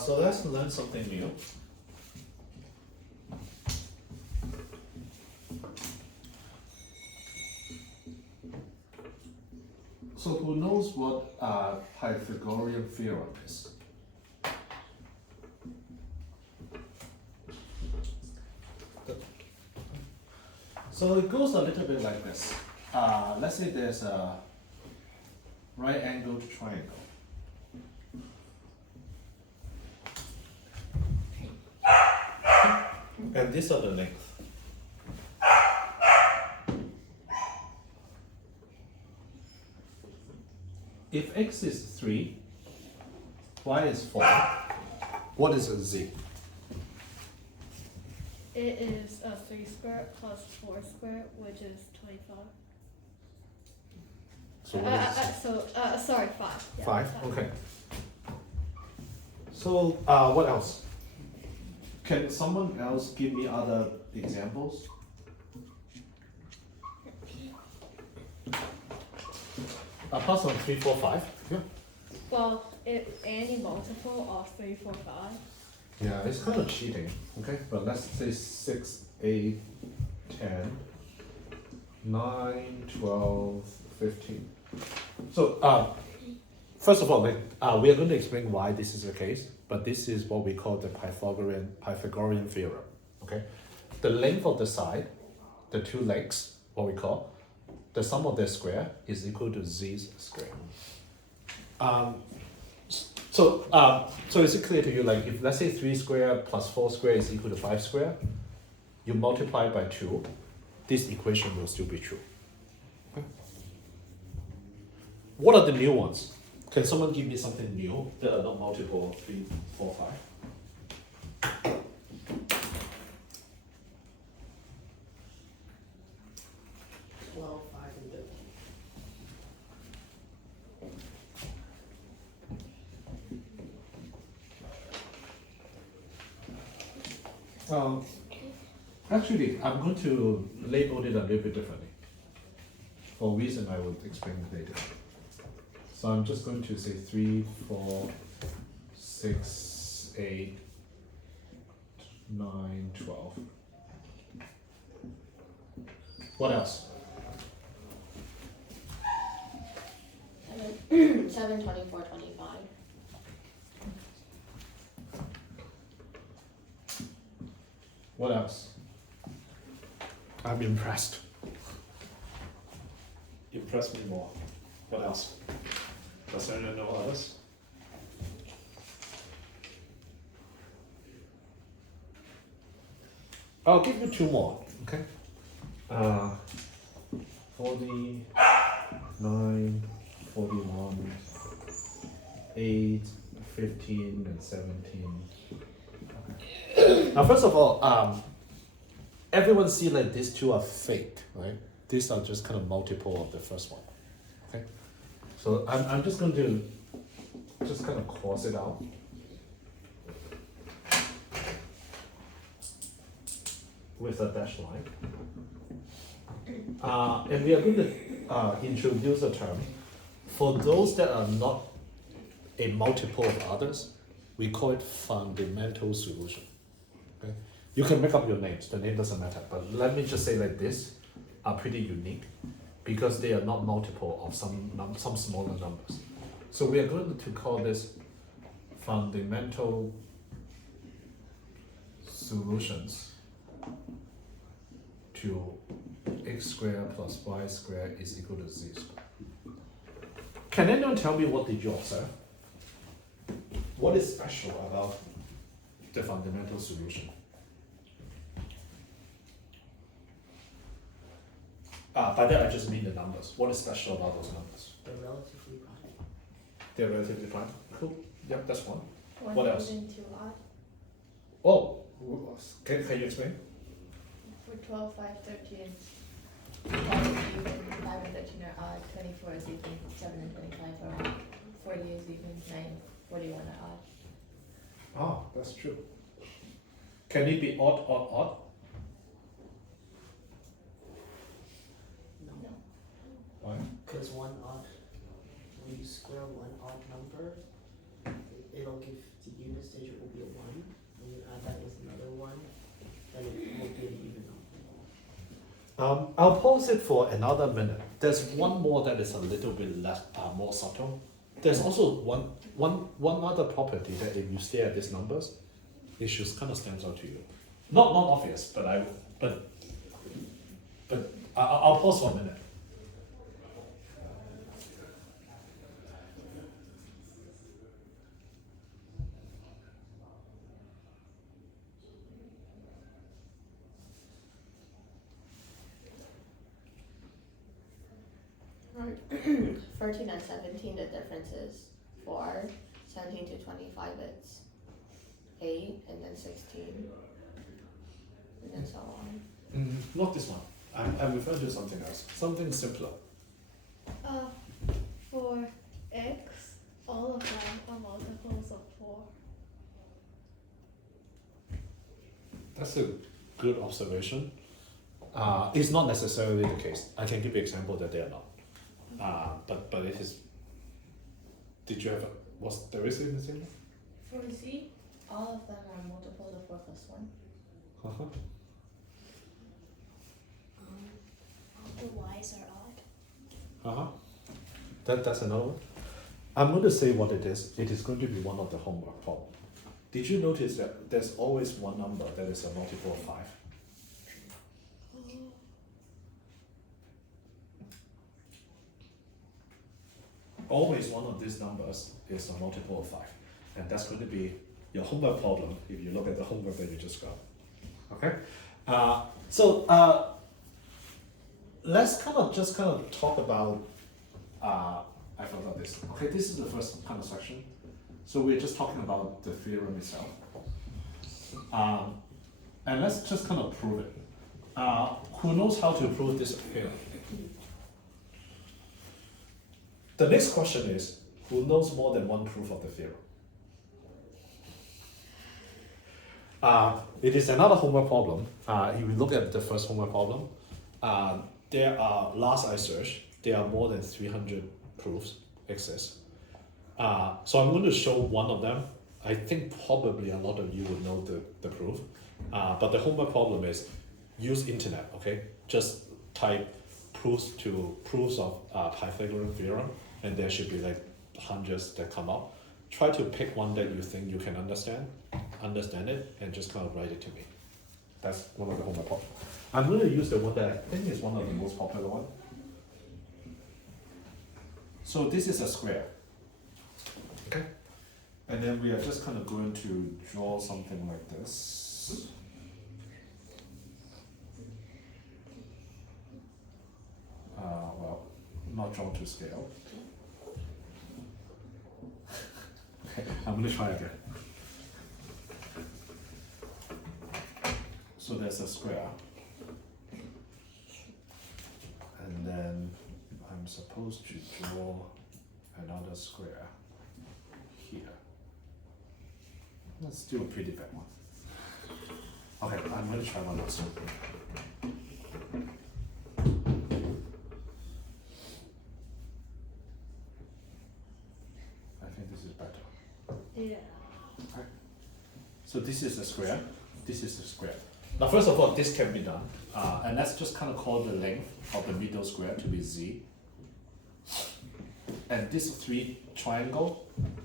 So let's learn something new. So who knows what Pythagorean Theorem is? So it goes a little bit like this. Let's say there's a right-angled triangle. And these are the length. If x is 3, y is 4, what is a z? It is 3 squared plus 4 squared, which is 25. So what is Sorry, 5. Yeah, 5? Okay. So what else? Can someone else give me other examples? Apart from 3, 4, 5? Yeah. Well, if any multiple of 3, 4, 5. Yeah, it's kind of cheating, okay? But let's say 6, 8, 10, 9, 12, 15. So, first of all, we are going to explain why this is the case, but this is what we call the Pythagorean Theorem, okay? The length of the side, the two legs, what we call, the sum of their square is equal to z's square. So is it clear to you, like if let's say 3 square plus 4 square is equal to 5 square, you multiply by 2, this equation will still be true. Okay. What are the new ones? Can someone give me something new that are not multiple of 3, 4, 5? Actually, I'm going to label it a little bit differently. For a reason I will explain later. So I'm just going to say 3, 4, 6, 8, 9, 12. What else? 7, 24, 25. What else? I'm impressed. Impress me more. What else? Does anyone know others? I'll give you 2 more, okay? 49, 41, 8, 15, and 17. Now, first of all, everyone see like these 2 are fake, right? These are just kind of multiple of the first one, okay? So I'm just going to just kind of cross it out. With a dashed line. And we are going to introduce a term. For those that are not a multiple of others, we call it fundamental solution. Okay? You can make up your names, the name doesn't matter, but let me just say like this, are pretty unique because they are not multiple of some smaller numbers. So we are going to call this fundamental solutions to x squared plus y squared is equal to z squared. Can anyone tell me what did you observe? What is special about the fundamental solution? By that I just mean the numbers. What is special about those numbers? They're relatively prime. They're relatively prime. Cool. Yep, that's one. One What else? even 2 odd. Oh, can you explain? For 12, 5, 13. 12 is even, 5 and 13 are odd, 24 is even, 7 and 25 are odd, 40 is even, 9, 41 are odd. Ah, that's true. Can it be odd, odd, odd? No. Why? Because one odd, when you square one odd number, it'll give the unit this digit will be a 1. When you add that with another 1, then it will be an even number. I'll pause it for another minute. There's one more that is a little bit less, more subtle. There's also one other property that if you stare at these numbers, it should kind of stands out to you. Not obvious, but I'll pause for a minute. Right. 13 and 17, the difference is 4. 17 to 25, it's 8, and then 16, and then so on. Not this one. I'm referring to something else. Something simpler. For x, all of them are multiples of 4. That's a good observation. It's not necessarily the case. I can give you example that they are not. But it is. Did you have there is anything? For z, all of them are multiples of 4 plus 1. Uh-huh. All the y's are odd. Uh-huh. That's another one. I'm going to say what it is. It is going to be one of the homework problems. Did you notice that there's always one number that is a multiple of 5? Always one of these numbers is a multiple of 5. And that's going to be your homework problem if you look at the homework that you just got. Okay? Let's kind of talk about, I forgot this. Okay, this is the first kind of section. So we're just talking about the theorem itself. And let's just kind of prove it. Who knows how to prove this theorem? The next question is, who knows more than one proof of the theorem? It is another homework problem. If we look at the first homework problem, there are, last I searched, there are more than 300 proofs exist. So I'm going to show one of them. I think probably a lot of you would know the proof. But the homework problem is, use internet, okay? Just type proofs of Pythagorean Theorem, and there should be like hundreds that come up. Try to pick one that you think you can understand it, and just kind of write it to me. That's one of the homework problems. I'm going to use the one that I think is one of the most popular one. So this is a square, okay? And then we are just kind of going to draw something like this. Well, not drawn to scale. Okay, I'm going to try again. So there's a square. And then I'm supposed to draw another square here. That's still a pretty bad one. Okay, I'm going to try one last one. I think this is better. Yeah. Okay. So this is a square, this is a square. Now first of all, this can be done. And let's just kind of call the length of the middle square to be z. And these three triangles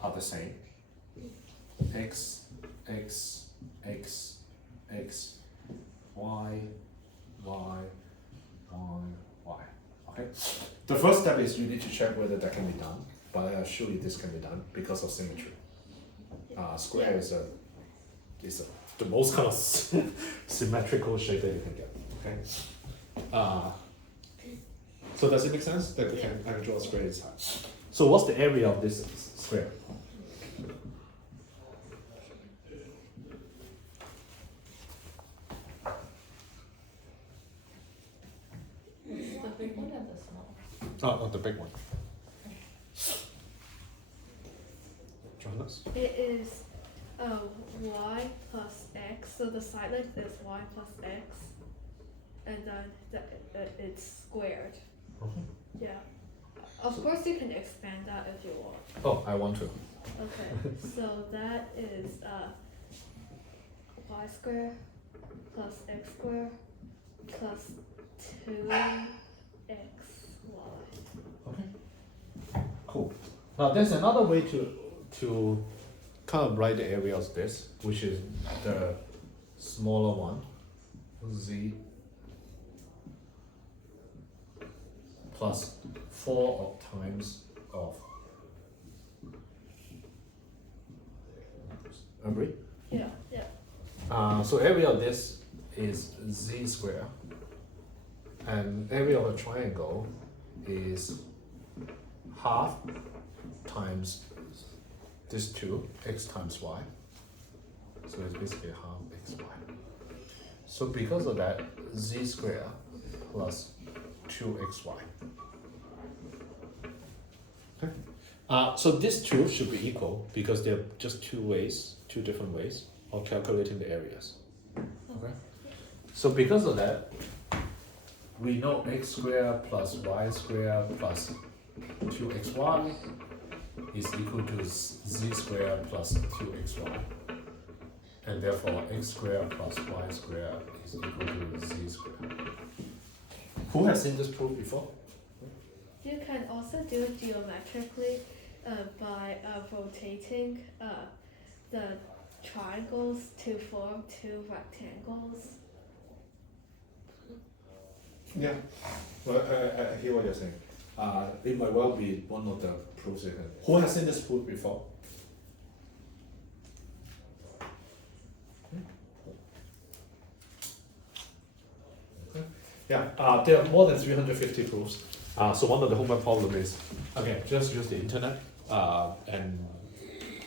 are the same. X, X, X, X, Y, Y, Y, Y. Okay? The first step is you need to check whether that can be done, but I assure you this can be done because of symmetry. Square is the most kind of symmetrical shape that you can get. Okay? So does it make sense that I can draw a square inside? So what's the area of this square? The big one or the small? Oh, the big one. Johannes? It is y plus x, so the side length is y plus x, and then it's squared. Mhm. Yeah. Of course, you can expand that if you want. Oh, I want to. Okay, so that is y squared plus x squared plus 2xy. Okay. Cool. Now there's another way to kind of write the area of this, which is the smaller one, z plus 4 times of. Agree? Yeah, yeah. So area of this is z squared, and area of a triangle is half times this 2, x times y. So it's basically half xy. So because of that, z squared plus 2xy. Okay. So these two should be equal because they're just two different ways of calculating the areas. Okay. So because of that, we know x squared plus y squared plus 2xy is equal to z squared plus 2xy. And therefore x squared plus y squared is equal to z squared. Who has seen this proof before? You can also do it geometrically by rotating the triangles to form two rectangles. Yeah, well, I hear what you're saying. It might well be one of the proofs. Who has seen this proof before? Okay. Yeah, there are more than 350 proofs. So one of the homework problem is, again, just use the internet, and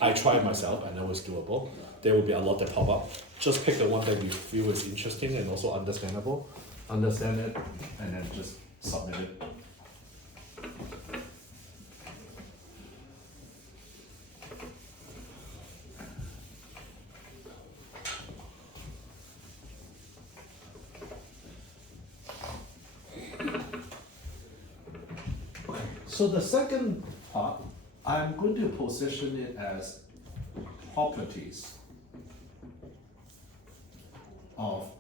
I tried myself. I know it's doable. There will be a lot that pop up. Just pick the one that you feel is interesting and also understandable. Understand it, and then just submit it. Okay, so the second part, I'm going to position it as properties of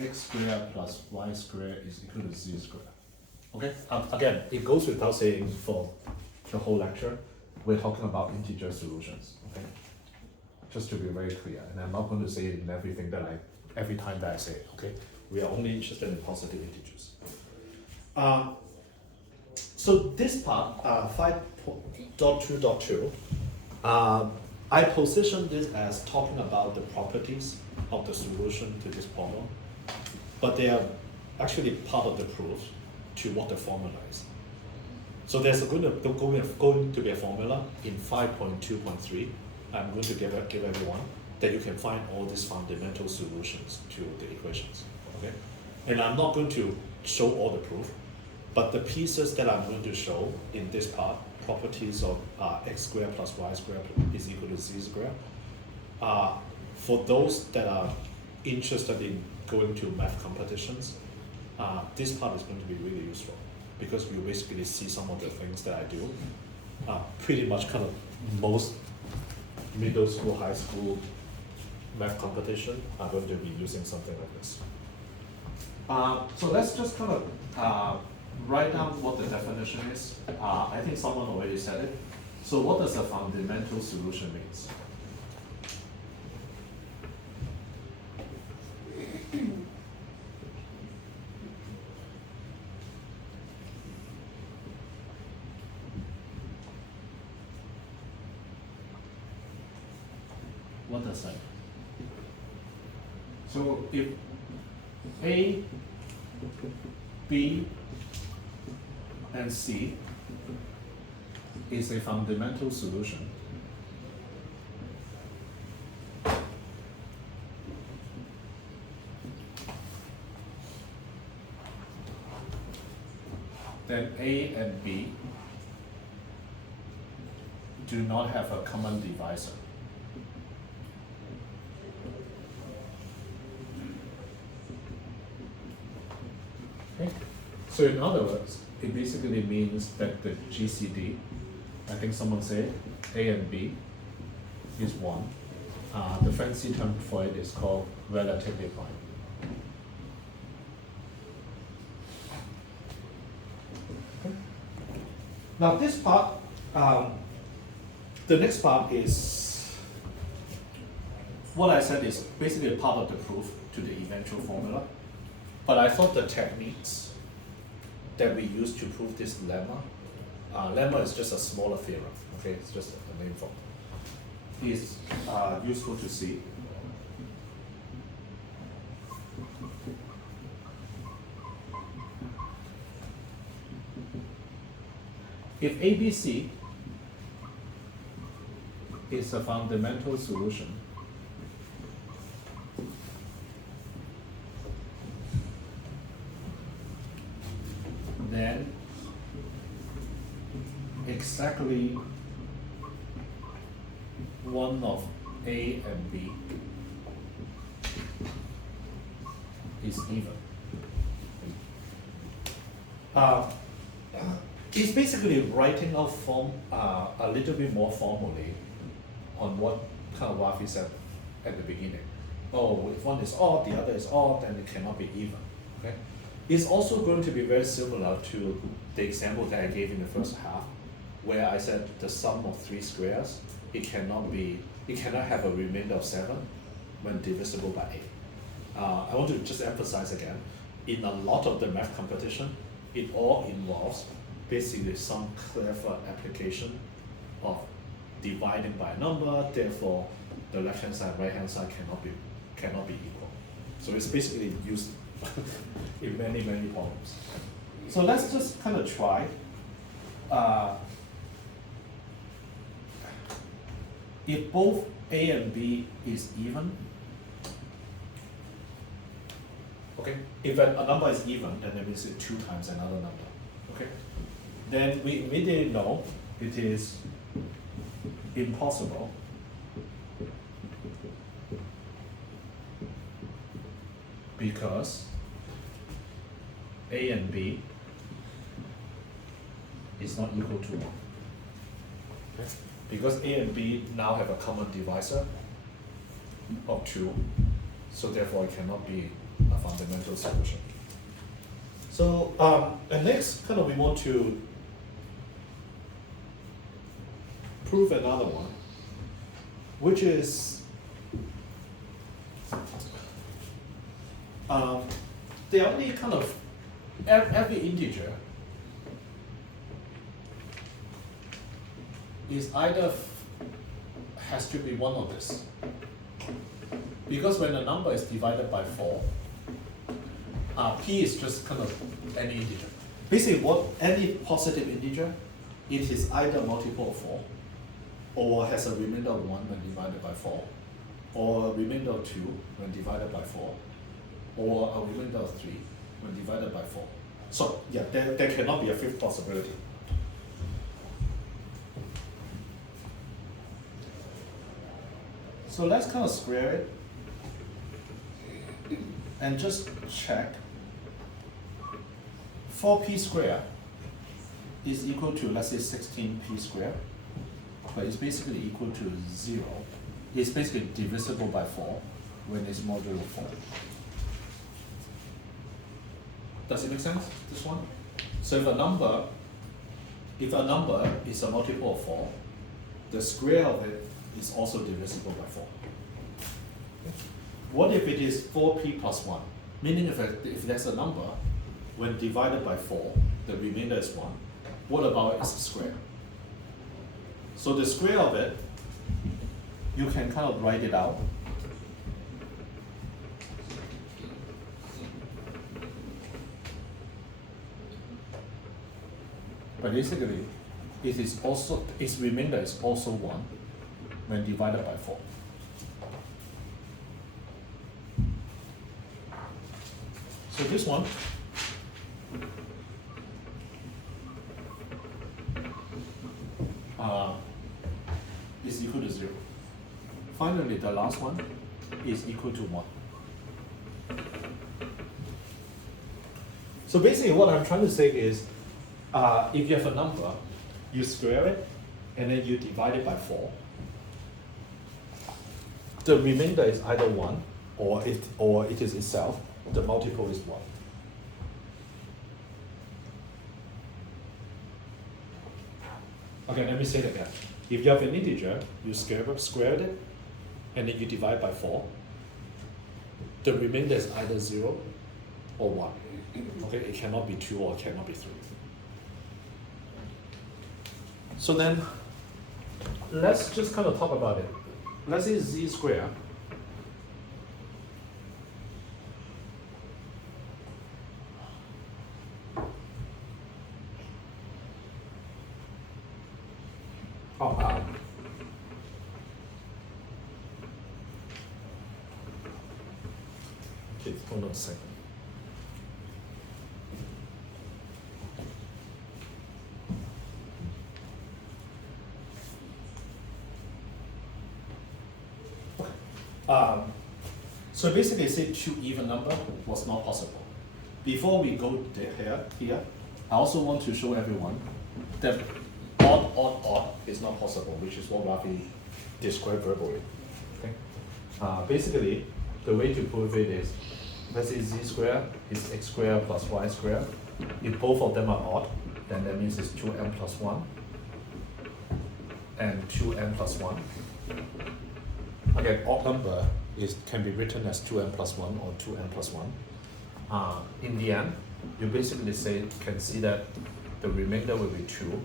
x squared plus y squared is equal to z squared. Okay? Again, it goes without saying for the whole lecture, we're talking about integer solutions. Okay? Just to be very clear, and I'm not going to say it in everything every time that I say it. Okay? We are only interested in positive integers. So this part, 5.2.2, I position this as talking about the properties of the solution to this problem, but they are actually part of the proof to what the formula is. So there's going to be a formula in 5.2.3. I'm going to give everyone that you can find all these fundamental solutions to the equations. Okay, and I'm not going to show all the proof, but the pieces that I'm going to show in this part, properties of x squared plus y squared is equal to z squared. For those that are interested in going to math competitions, this part is going to be really useful because you basically see some of the things that I do. Pretty much kind of most middle school, high school math competition are going to be using something like this. So let's just kind of write down what the definition is. I think someone already said it. So what does a fundamental solution mean? What does that mean? So if A, B, and C is a fundamental solution, then A and B do not have a common divisor. Okay. So in other words, it basically means that the GCD, I think someone said, A and B is 1. The fancy term for it is called relatively prime. Okay. Now this part, the next part is what I said is basically part of the proof to the eventual formula. But I thought the techniques that we use to prove this lemma, lemma is just a smaller theorem, okay, it's just a name for it, is useful to see. If ABC is a fundamental solution, then exactly one of A and B is even. It's basically writing out form a little bit more formally on what kind of Rafi said at the beginning. Oh, if one is odd, the other is odd, then it cannot be even. Okay? It's also going to be very similar to the example that I gave in the first half, where I said the sum of 3 squares, it cannot have a remainder of 7 when divisible by 8. I want to just emphasize again, in a lot of the math competition, it all involves basically some clever application of dividing by a number, therefore the left hand side, right hand side cannot be equal. So it's basically used in many problems. So let's just kind of try. If both A and B is even, okay, if a number is even, then that means it's 2 times another number, okay? Then we immediately know it is impossible because A and B is not equal to 1. Okay? Because A and B now have a common divisor of 2, so therefore it cannot be a fundamental solution. So, and next, kind of we want to prove another one, which is the only kind of every integer is either has to be one of this, because when a number is divided by 4, p is just kind of any integer. Basically, any positive integer, it is either multiple of 4, or has a remainder of 1 when divided by 4, or a remainder of 2 when divided by 4, or a remainder of 3 when divided by 4. So yeah, there cannot be a 5th possibility. So let's kind of square it and just check. 4p squared is equal to, let's say, 16p squared, but it's basically equal to 0. It's basically divisible by 4 when it's modulo 4. Does it make sense, this one? So if a number is a multiple of 4, the square of it is also divisible by 4. Okay. What if it is 4p plus 1? Meaning if there's a number, when divided by 4, the remainder is 1. What about its square? So the square of it, you can kind of write it out. But basically, its remainder is also 1 when divided by 4. So this one is equal to 0. Finally, the last one is equal to 1. So basically what I'm trying to say is, if you have a number, you square it, and then you divide it by 4. The remainder is either 1, or it is itself. The multiple is 1. Okay, let me say it again. If you have an integer, you square it, and then you divide by 4. The remainder is either 0 or 1. Okay, it cannot be 2 or it cannot be 3. So then, let's just kind of talk about it. Let's say z squared okay, hold on a second. So basically, say 2 even number was not possible. Before we go here, I also want to show everyone that odd is not possible, which is what Rafi described verbally. Okay. Basically, the way to prove it is, let's say z squared is x squared plus y squared. If both of them are odd, then that means it's 2m plus 1 and 2m plus 1. Again, odd number can be written as 2m plus 1 or 2m plus 1. In the end, you basically can see that the remainder will be 2.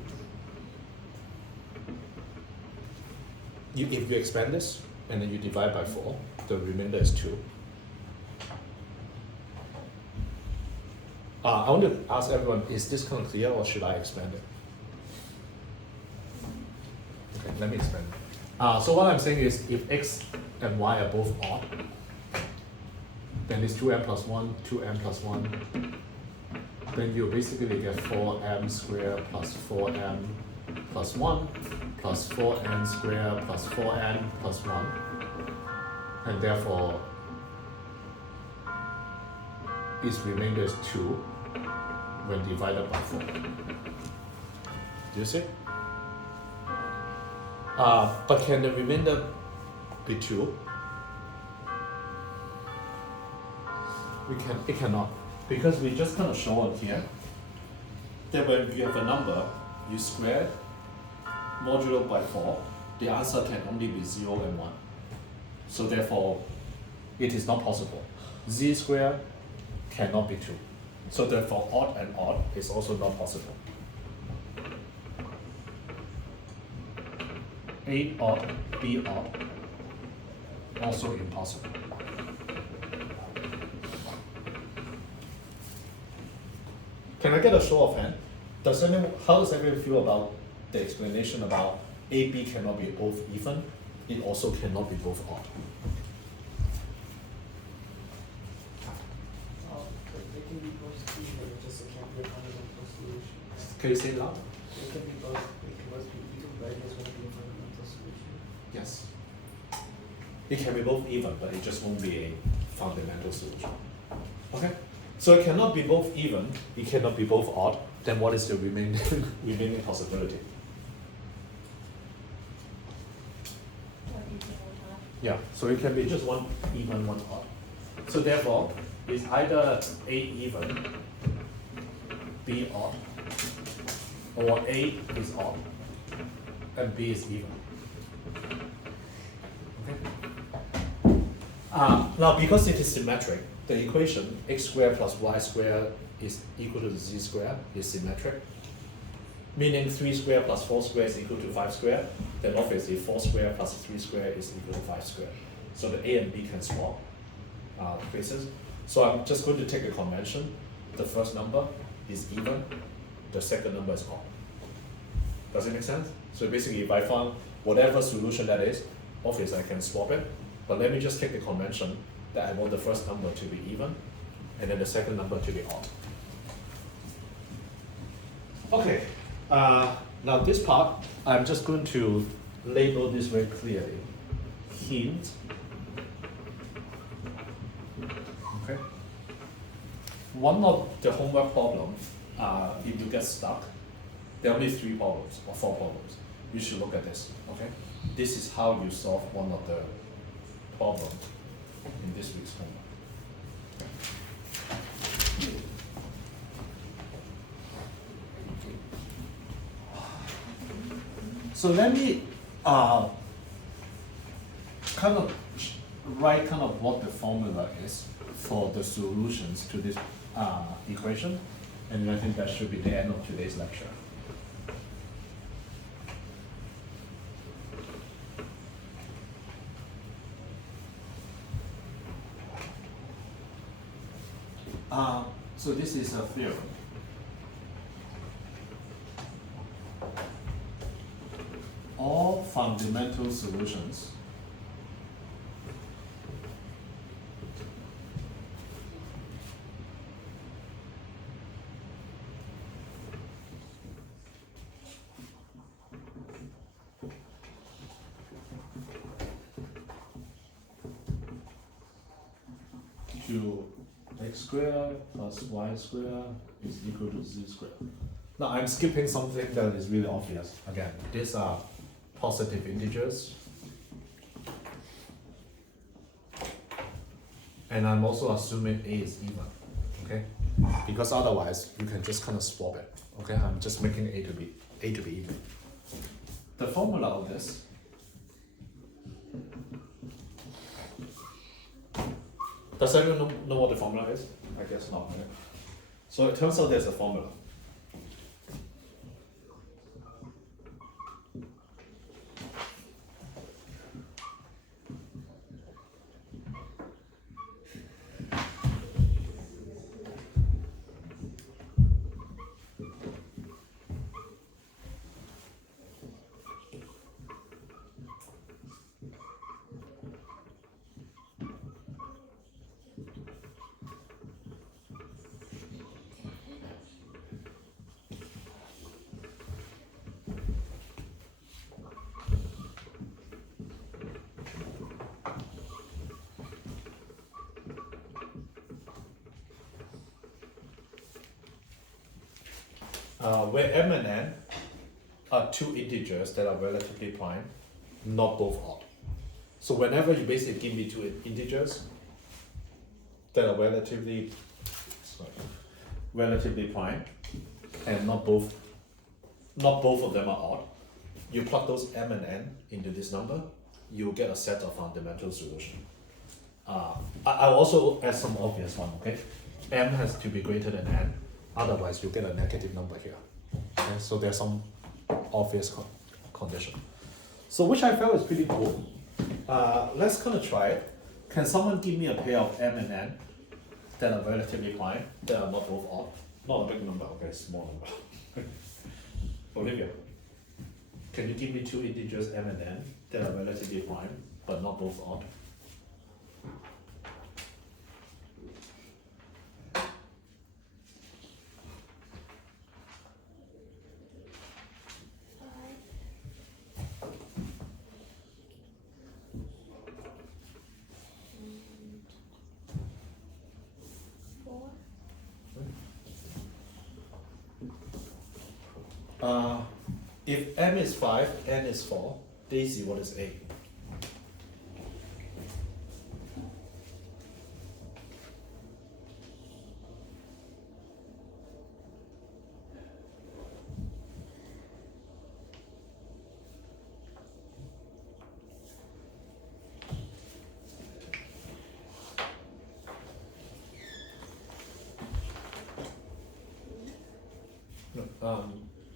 If you expand this and then you divide by 4, the remainder is 2. I want to ask everyone, is this kind of clear or should I expand it? Okay, let me expand it. So what I'm saying is, if x and y are both odd, then it's 2m plus 1, 2m plus 1. Then you basically get 4m squared plus 4m plus 1 plus 4n squared plus 4n plus 1. And therefore, its remainder is 2 when divided by 4. Do you see? But can the remainder be 2? It cannot, because we just kind of show on here that when you have a number, you square modulo by 4, the answer can only be 0 and 1. So therefore, it is not possible. Z squared cannot be 2. So therefore, odd and odd is also not possible. 8 odd, B odd, also impossible. Can I get a show of hand? How does everyone feel about the explanation about A, B cannot be both even? It also cannot be both odd. They can be both even, it just can't be a fundamental solution. Can you say it loud? They can be both, they can both be even, but it just won't be a fundamental solution. Yes. It can be both even, but it just won't be a fundamental solution. Okay? So it cannot be both even, it cannot be both odd, then what is the remaining possibility? Yeah, so it can be just one even, one odd. So therefore, it's either A even, B odd, or A is odd, and B is even. Okay? Now, because it is symmetric, the equation x squared plus y squared is equal to z squared is symmetric, meaning 3 squared plus 4 squared is equal to 5 squared, then obviously 4 squared plus 3 squared is equal to 5 squared. So the A and B can swap places. So I'm just going to take a convention. The first number is even, the second number is odd. Does it make sense? So basically, if I found whatever solution that is, obviously I can swap it, but let me just take the convention that I want the first number to be even, and then the second number to be odd. Okay, now this part, I'm just going to label this very clearly. Hint. Okay. One of the homework problem, if you get stuck, There will be 3 problems or 4 problems. You should look at this, okay? This is how you solve one of the problems in this week's homework. So let me kind of write kind of what the formula is for the solutions to this equation, and I think that should be the end of today's lecture. So this is a theorem. All fundamental solutions to x squared plus y squared is equal to z squared. Now I'm skipping something that is really obvious. Again, these are positive integers. And I'm also assuming a is even, okay? Because otherwise you can just kind of swap it, okay? I'm just making a to be even. The formula of this does everyone know what the formula is? I guess not, right? So it turns out there's a formula. Where m and n are 2 integers that are relatively prime, not both odd. So whenever you basically give me 2 integers that are relatively prime and not both of them are odd, you plug those m and n into this number, you'll get a set of fundamental solution. I'll also add some obvious one, okay? M has to be greater than n, otherwise you get a negative number here. Okay? So there's some obvious condition. So which I felt is pretty cool. Let's kind of try it. Can someone give me a pair of m and n that are relatively prime, that are not both odd? Not a big number, okay, small number. Olivia, can you give me 2 integers m and n that are relatively prime, but not both odd? If m is 5, n is 4, Daisy, what is a?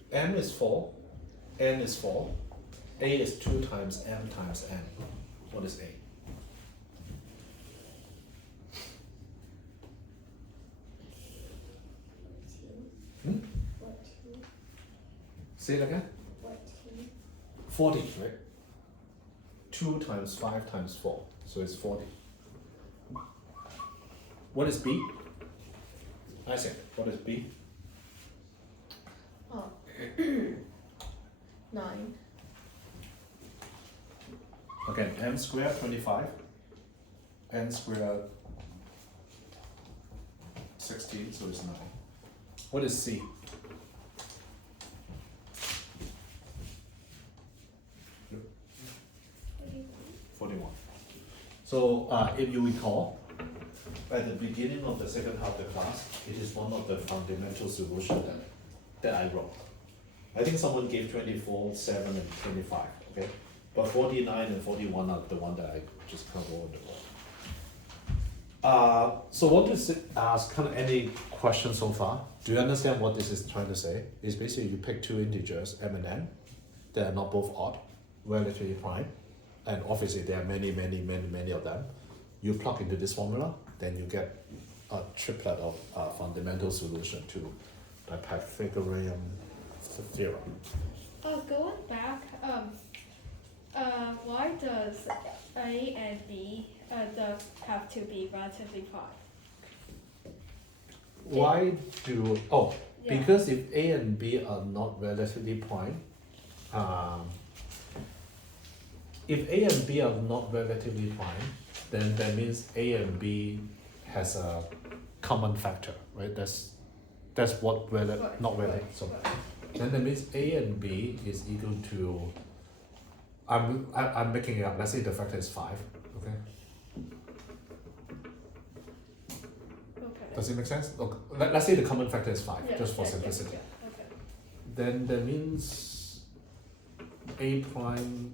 M is 4, n is 4, a is 2 times m times n. What is a? Say it again? 40, right? 2 times 5 times 4, so it's 40. What is b? Isaac, what is b? Oh. 9. Again, m squared 25, n squared 16, so it's 9. What is c? 41. So if you recall, at the beginning of the second half of the class, it is one of the fundamental solutions that I wrote. I think someone gave 24, 7, and 25, okay? But 49 and 41 are the one that I just covered on the board. So what is it ask, kind of any questions so far? Do you understand what this is trying to say? It's basically you pick two integers, m and n, they are not both odd, relatively prime, and obviously there are many of them. You plug into this formula, then you get a triplet of fundamental solution to the Pythagorean theorem. Going back, why does A and B have to be relatively prime? Why do, Yeah. because if A and B are not relatively prime, if A and B are not relatively prime, then that means A and B has a common factor, right? That's what Right, not relative. right, So right. then that means A and B is equal to, I'm making it up. Let's say the factor is 5. Okay. Okay. Does it make sense? Look, let's say the common factor is 5, Yeah, just for yeah, simplicity. yeah, okay. Then that means A prime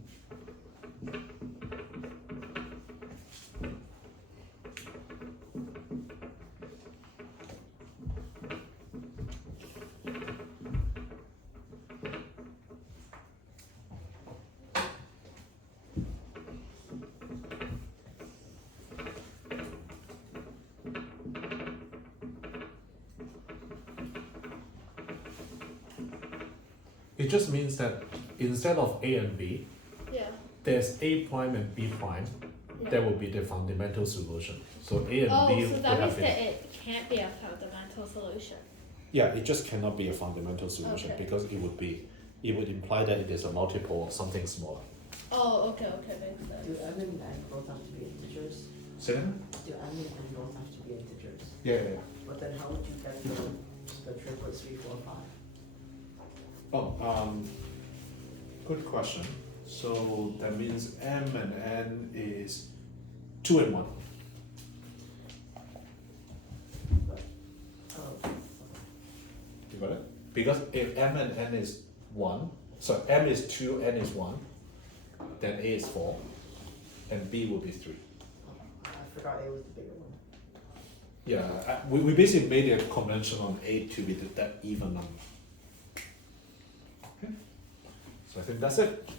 it just means that instead of A and B, Yeah. there's A prime and B prime. Yeah. That would be the fundamental solution. So A and Oh, B so would that have means been. that it can't be a fundamental solution. Yeah, it just cannot be a fundamental solution Okay. because it would imply that it is a multiple of something smaller. Oh, okay, makes Do sense. m and n both have to be integers? Say that? Do m and n both have to be integers? Yeah. But then how would you get the triplets 3, 4, 5? Oh, good question. So that means M and N is 2 and 1. Oh, You got it? Because if M and N is 1, so M is 2, N is 1, then A is 4, and B will be 3. I forgot A was the bigger one. Yeah, we basically made a convention on A to be that even number. Okay. So I think that's it.